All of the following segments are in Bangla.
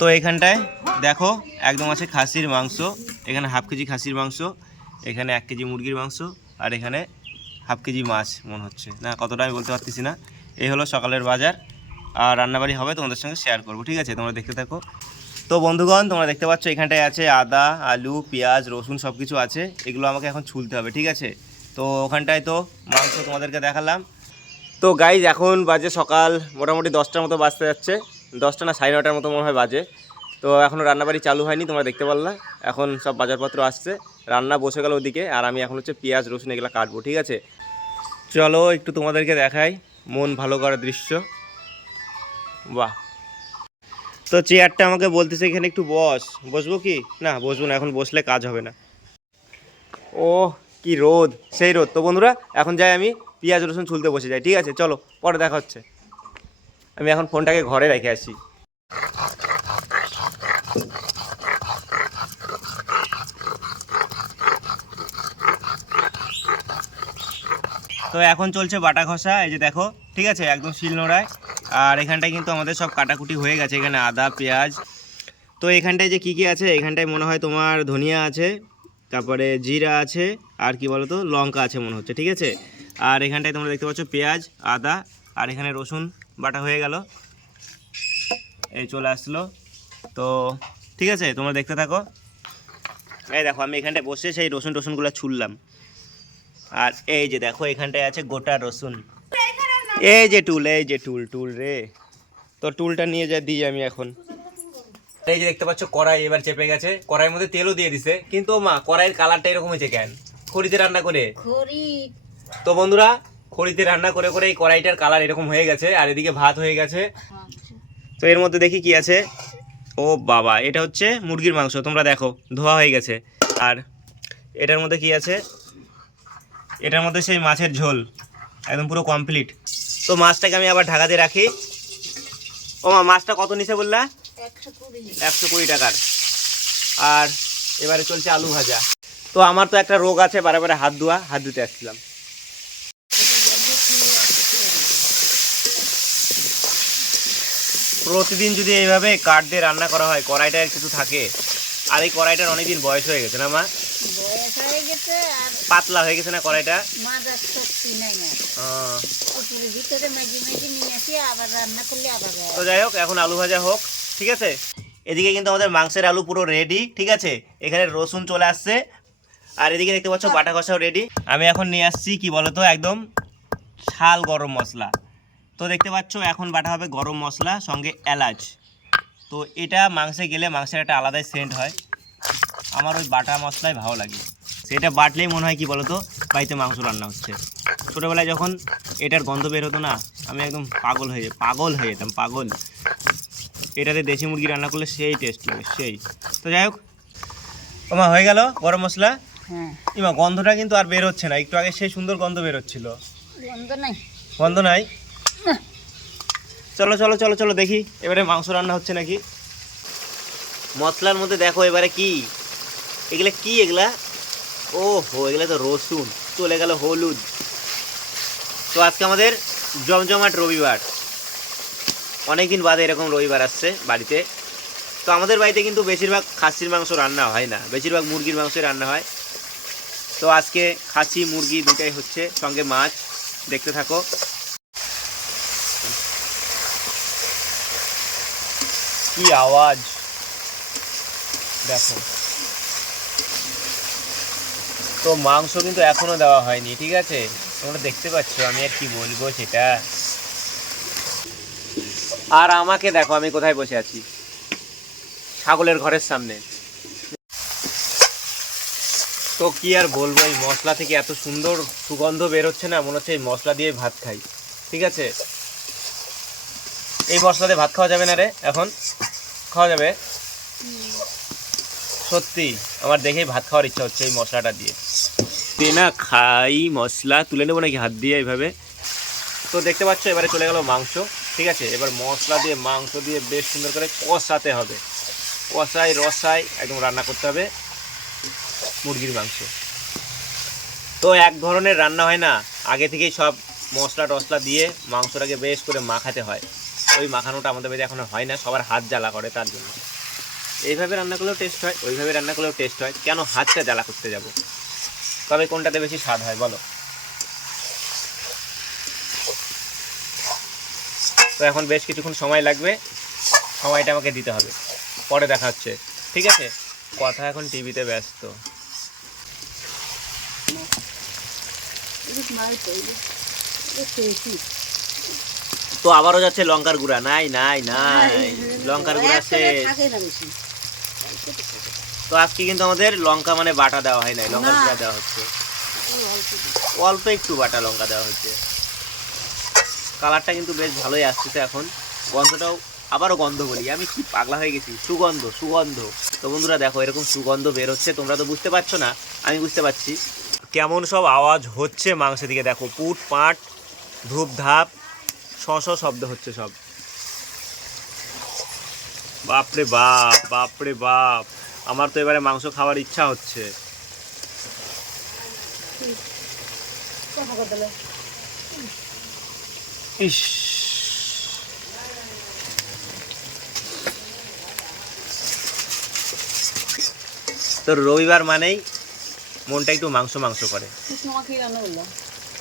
তো এখানটায় দেখো একদম আছে খাসির মাংস, এখানে হাফ কেজি খাসির মাংস, এখানে 1 কেজি মুরগির মাংস, আর এখানে হাফ কেজি মাছ মনে হচ্ছে, না কতটা আমি বলতে পারতেছি না। এই হলো সকালের বাজার, আর রান্নাবাড়ি হবে তোমাদের সঙ্গে শেয়ার করবো, ঠিক আছে? তোমরা দেখতে থাকো। তো বন্ধুগণ, তোমরা দেখতে পাচ্ছ এখানটায় আছে আদা, আলু, পেঁয়াজ, রসুন সব কিছু আছে। এগুলো আমাকে এখন ছুলতে হবে, ঠিক আছে? তো ওখানটায় তো মাংস তোমাদেরকে দেখালাম। তো গাইজ এখন বাজে সকাল মোটামুটি 10টার মতো বাজতে যাচ্ছে, 10টা না 9:30টার মতো মনে হয় বাজে। তো এখনও রান্নাবাড়ি চালু হয়নি, তোমরা দেখতে পারলা। এখন সব বাজারপত্র আসছে, রান্না বসে গেল ওদিকে, আর আমি এখন হচ্ছে পেঁয়াজ রসুন এগুলো কাটবো, ঠিক আছে? চলো একটু তোমাদেরকে দেখাই মন ভালো করার দৃশ্য। বাহ! তো চেয়ারটা আমাকে বলতেছে এখানে একটু বসবো কি না? বসবো না, এখন বসলে কাজ হবে না। ও কি রোদ, সেই রোদ। তো বন্ধুরা এখন যাই আমি পেঁয়াজ রসুন ছুলতে বসে যাই, ঠিক আছে? চলো পরে দেখা হচ্ছে। আমি এখন ফোনটাকে ঘরে রেখে আসি। তো এখন চলছে বাটা ঘষা, এই যে দেখো, ঠিক আছে? একদম শিলনোড়ায়। আর এখানটায় কিন্তু আমাদের সব কাটাকুটি হয়ে গেছে, এখানে আদা পেঁয়াজ। তো এখানটায় যে কী কী আছে, এখানটায় মনে হয় তোমার ধনিয়া আছে, তারপরে জিরা আছে, আর কি বলো তো লঙ্কা আছে মনে হচ্ছে, ঠিক আছে? আর এখানটায় তোমরা দেখতে পাচ্ছ পেঁয়াজ আদা, আর এখানে রসুন বাটা হয়ে গেল, এই চলে আসলো। তো ঠিক আছে, তোমরা দেখতে থাকো। এই দেখো আমি এখানটায় বসে সেই রসুনগুলো ছুললাম। আর এই যে দেখো এখানটায় আছে গোটা রসুন। এই যে টুল রে, তো টুলটা নিয়ে দিই আমি এখন। এই যে দেখতে পাচ্ছ কড়াই এবার চেপে গেছে, কড়াইয়ের মধ্যে তেলও দিয়ে দিছে, কিন্তু মা কড়াইয়ের কালারটা এরকম হয়েছে কেন? খড়িতে রান্না করে। তো বন্ধুরা খড়িতে রান্না করে করে এই কড়াইটার কালার এরকম হয়ে গেছে, আর এদিকে ভাত হয়ে গেছে। তো এর মধ্যে দেখি কি আছে। ও বাবা, এটা হচ্ছে মুরগির মাংস, তোমরা দেখো ধোয়া হয়ে গেছে। আর এটার মধ্যে কি আছে? এটার মধ্যে সেই মাছের ঝোল, একদম পুরো কমপ্লিট। তো মাছটাকে আমি আবার ঢাকা দিয়ে রাখি। ও মা, মাছটা কত নিছে বললা? 120 টাকার। আর এবারে চলছে আলু ভাজা। তো আমার তো একটা রোগ আছে, বারে বারে হাত ধুতে আসছিলাম। প্রতিদিন যদি এইভাবে কাঠ দিয়ে রান্না করা হয়, কড়াইটার কিছু থাকে। আর এই কড়াইটার অনেকদিন বয়স হয়ে গেছে না মা? পাতলা হয়ে গেছে না কড়াইটা? তো যাই হোক, এখন আলু ভাজা হোক, ঠিক আছে? এদিকে কিন্তু আমাদের মাংসের আলু পুরো রেডি, ঠিক আছে? এখানে রসুন চলে আসছে, আর এদিকে দেখতে পাচ্ছ বাটা কষাও রেডি। আমি এখন নিয়ে আসছি কি বলতো, একদম ঝাল গরম মশলা। তো দেখতে পাচ্ছ এখন বাটা হবে গরম মশলা সঙ্গে এলাচ। তো এটা মাংসে গেলে মাংসের একটা আলাদাই সেন্ট হয়, আমার ওই বাটা মশলাই ভালো লাগে। সেটা বাটলেই মনে হয় কি বলতো, বাড়িতে মাংস রান্না হচ্ছে। ছোটোবেলায় যখন এটার গন্ধ বের হতো না, আমি একদম পাগল হয়ে যেতাম। এটাতে দেশি মুরগি রান্না করলে সেই টেস্ট লাগে, সেই। তো যাই হোক, ওমা হয়ে গেল গরম মশলা। ইমা গন্ধটা কিন্তু আর বের হচ্ছে না, একটু আগে সেই সুন্দর গন্ধ বের হচ্ছিল। গন্ধ নাই। চলো চলো চলো চলো দেখি এবারে মাংস রান্না হচ্ছে নাকি। মশলার মধ্যে দেখো এবারে কি, এগুলা ও হো, এগুলা তো রসুন, চলে গেল হলুদ। তো আজকে আমাদের জমজমাট রবিবার, অনেকদিন বাদে এরকম রবিবার আসছে বাড়িতে। তো আমাদের বাড়িতে কিন্তু বেশিরভাগ খাসির মাংস রান্না হয় না, বেশিরভাগ মুরগির মাংসই রান্না হয়। তো আজকে খাসি মুরগি দুটাই হচ্ছে, সঙ্গে মাছ। দেখতে থাকো। কি আওয়াজ দেখো। তো মাংস কিন্তু এখনো দেওয়া হয়নি, ঠিক আছে? তোমরা দেখতে পাচ্ছ, আমি আর কি বলবো সেটা। আর আমাকে দেখো আমি কোথায় বসে আছি, ছাগলের ঘরের সামনে। তো কি আর বলবো, এই মশলা থেকে এত সুন্দর সুগন্ধ বের হচ্ছে না, মনে হচ্ছে এই মশলা দিয়ে ভাত খাই, ঠিক আছে? এই মশলা দিয়ে ভাত খাওয়া যাবে না রে? এখন খাওয়া যাবে সত্যি, আমার দেখেই ভাত খাওয়ার ইচ্ছা হচ্ছে এই মশলাটা দিয়ে। না খাই মশলা তুলে নেবো নাকি হাত দিয়ে এইভাবে। তো দেখতে পাচ্ছ এবারে চলে গেল মাংস, ঠিক আছে? এবার মশলা দিয়ে মাংস দিয়ে বেশ সুন্দর করে কষাতে হবে, কষাই রসাই একদম রান্না করতে হবে মুরগির মাংস। তো এক ধরনের রান্না হয় না, আগে থেকেই সব মশলা টশলা দিয়ে মাংসটাকে বেশ করে মাখাতে হয়। ওই মাখানোটা আমাদের বাড়িতে এখন হয় না, সবার হাত জ্বালা করে তার জন্য। এইভাবে রান্না করলেও টেস্ট হয়, ওইভাবে রান্না করলেও টেস্ট হয়, কেন হাতটা জ্বালা করতে যাব? তবে কোনটাতে বেশি স্বাদ হয় বলো? তো এখন বেশ কিছুক্ষণ সময় লাগবে, সময়টা আমাকে দিতে হবে, পরে দেখা হচ্ছে, ঠিক আছে? কথা এখন টিভিতে ব্যস্ত। তো আবারও যাচ্ছে লঙ্কার গুঁড়া, নাই নাই নাই, লঙ্কার গুঁড়া শেষ। তো আজকে কিন্তু আমাদের লঙ্কা মানে বাটা দেওয়া হয় নাই, লঙ্কার গুঁড়া দেওয়া হচ্ছে, অল্প একটু বাটা লঙ্কা দেওয়া হচ্ছে। কালারটা কিন্তু বেশ ভালোই আসছে এখন, গন্ধটাও আবারও গন্ধ বলি, আমি কি পাগলা হয়ে গেছি, সুগন্ধ সুগন্ধ। তো বন্ধুরা দেখো এরকম সুগন্ধ বের হচ্ছে, তোমরা তো বুঝতে পারছো না, আমি বুঝতে পারছি কেমন সব আওয়াজ হচ্ছে মাংসের দিকে। দেখো পুট পাট ধূপ ধাপ শ শব্দ হচ্ছে সব। বাপরে বাপ, বাপরে বাপ, আমার তো এবারে মাংস খাওয়ার ইচ্ছা হচ্ছে। ইস, তো রবিবার মানেই মনটা একটু মাংস মাংস করে।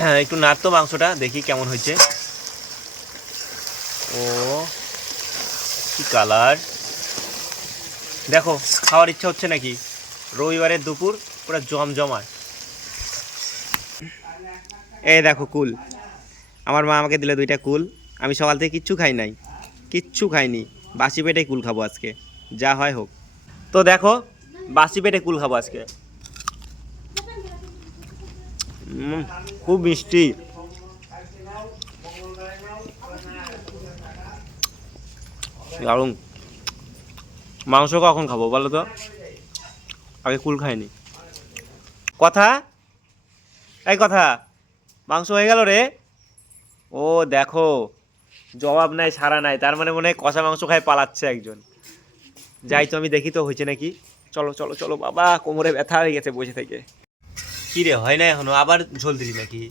হ্যাঁ একটু নাড় তো মাংসটা, দেখি কেমন হয়েছে। ও কি কালার, দেখো খাওয়ার ইচ্ছা হচ্ছে নাকি? রবিবারের দুপুর পুরো জমজমাট। এই দেখো কুল, আমার মা আমাকে দিলে 2টা কুল, আমি সকাল থেকে কিচ্ছু খাই নাই, কিচ্ছু খাইনি, বাসি পেটে কুল খাবো আজকে, যা হয় হোক। তো দেখো বাসি পেটে কুল খাবো আজকে। খুব মিষ্টি, দারুণ। মাংস কখন খাবো বলো তো, আগে কুল খাইনি। কথা, এই কথা, মাংস হয়ে গেল রে। ও দেখো জবাব নাই সারা নাই, তার মানে মনে হয় কষা মাংস খাই পালাচ্ছে একজন। যাই তো আমি দেখি তো হয়েছে নাকি। চলো চলো চলো, বাবা কোমরে ব্যথা হয়ে গেছে বসে থেকে। কি রে হয় না এখনো, আবার ঝোল দিলি নাকি?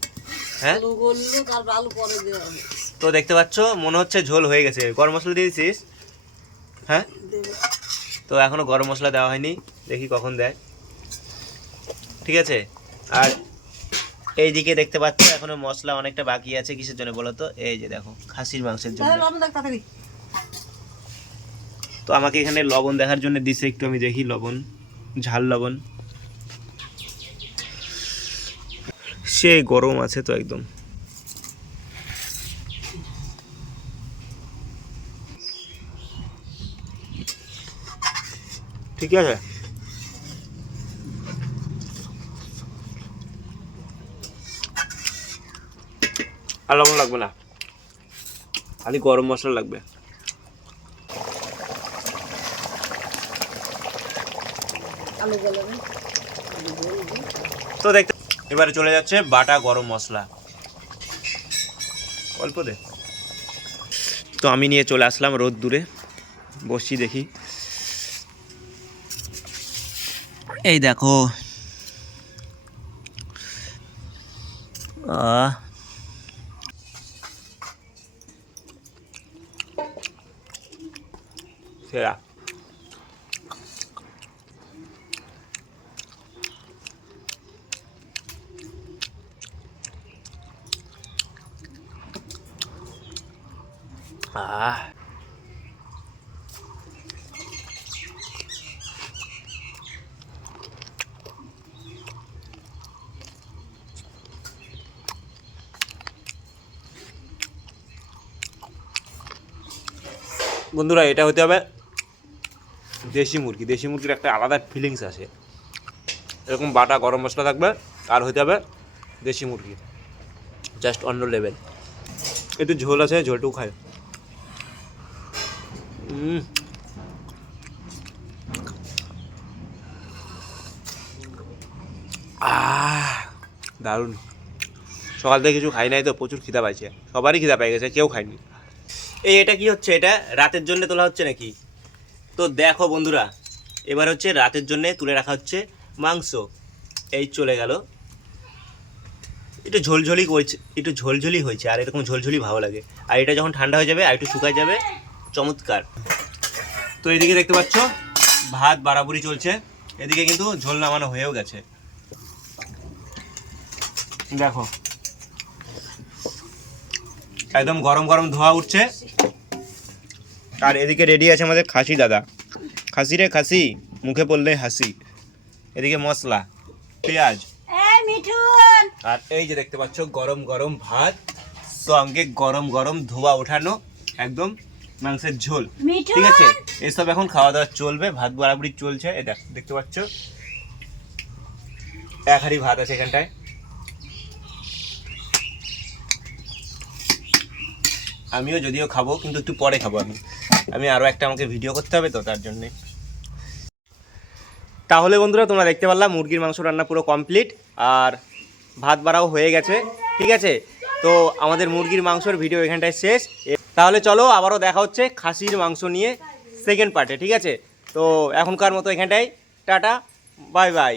হ্যাঁ তো দেখতে পাচ্ছ মনে হচ্ছে ঝোল হয়ে গেছে। গরম মশলা দিয়ে দিছিস? হ্যাঁ তো এখনো গরম মশলা দেওয়া হয়নি, দেখি কখন দেয়, ঠিক আছে? আর এইদিকে দেখতে পাচ্ছ এখনো মশলা অনেকটা বাকি আছে, কিসের জন্য বলো তো? এই যে দেখো খাসির মাংসের জন্য। তো আমাকে এখানে লবণ দেখার জন্য দিছে একটু, আমি দেখি লবণ, ঝাল লবণ, সে গরম আছে তো একদম। ঠিক আছে, আর লবণ লাগবে না, খালি গরম মশলা লাগবে। তো দেখতে এবারে চলে যাচ্ছে বাটা গরম মশলা, অল্প দে। তো আমি নিয়ে চলে আসলাম রোদ দূরে, বসছি দেখি। এই দেখো সেরা। বন্ধুরা এটা হতে হবে দেশি মুরগি, দেশি মুরগির একটা আলাদা ফিলিংস আসে, এরকম বাটা গরম মশলা থাকবে, আর হতে হবে দেশি মুরগি, জাস্ট অন্য লেভেল। একটু ঝোল আছে, ঝোলটুকু খায়। দারুণ। সকাল থেকে কিছু খাই নাই তো, প্রচুর খিদা পাইছে, সবারই খিদা পাই গেছে, কেউ খায়নি। এটা কি হচ্ছে, এটা রাতের জন্য তোলা হচ্ছে নাকি? তো দেখো বন্ধুরা এবার হচ্ছে রাতের জন্য তুলে রাখা হচ্ছে মাংস। এই চলে গেল, একটু ঝোলঝোলি করছে, একটু ঝোলঝোলি হয়েছে, আর এরকম ঝোলঝোলি ভালো লাগে। আর এটা যখন ঠান্ডা হয়ে যাবে আর একটু শুকায় যাবে, চমৎকার। তো এইদিকে দেখতে পাচ্ছ ভাত বাড়াবুড়ি চলছে, এদিকে কিন্তু ঝোল নামানো হয়েও গেছে। দেখো একদম গরম গরম ধোয়া উঠছে। আর এদিকে রেডি আছে আমাদের খাসি দাদা। খাসি রে খাসি, মুখে পড়লে হাসি। এদিকে মশলা, পেঁয়াজ, আর এই যে দেখতে পাচ্ছ গরম গরম ভাত, সঙ্গে গরম গরম ধোয়া ওঠানো একদম মাংসের ঝোল। ঠিক আছে, এসব এখন খাওয়া দাওয়া চলবে, ভাত বাড়াবাড়ি চলছে। এই দেখতে পাচ্ছ এক হাঁড়ি ভাত আছে এখানটায়। আমিও যদিও খাবো, কিন্তু একটু পরে খাবো। আমি আরও একটা আমাকে ভিডিও করতে হবে, তো তার জন্যে। তাহলে বন্ধুরা তোমরা দেখতে পারলাম মুরগির মাংস রান্না পুরো কমপ্লিট, আর ভাত বাড়াও হয়ে গেছে। ঠিক আছে, তো আমাদের মুরগির মাংসের ভিডিও এখানটায় শেষ। তাহলে চলো আবারও দেখা হচ্ছে খাসির মাংস নিয়ে সেকেন্ড পার্টে। ঠিক আছে, তো এখনকার মতো এখানটায় টাটা, বাই বাই।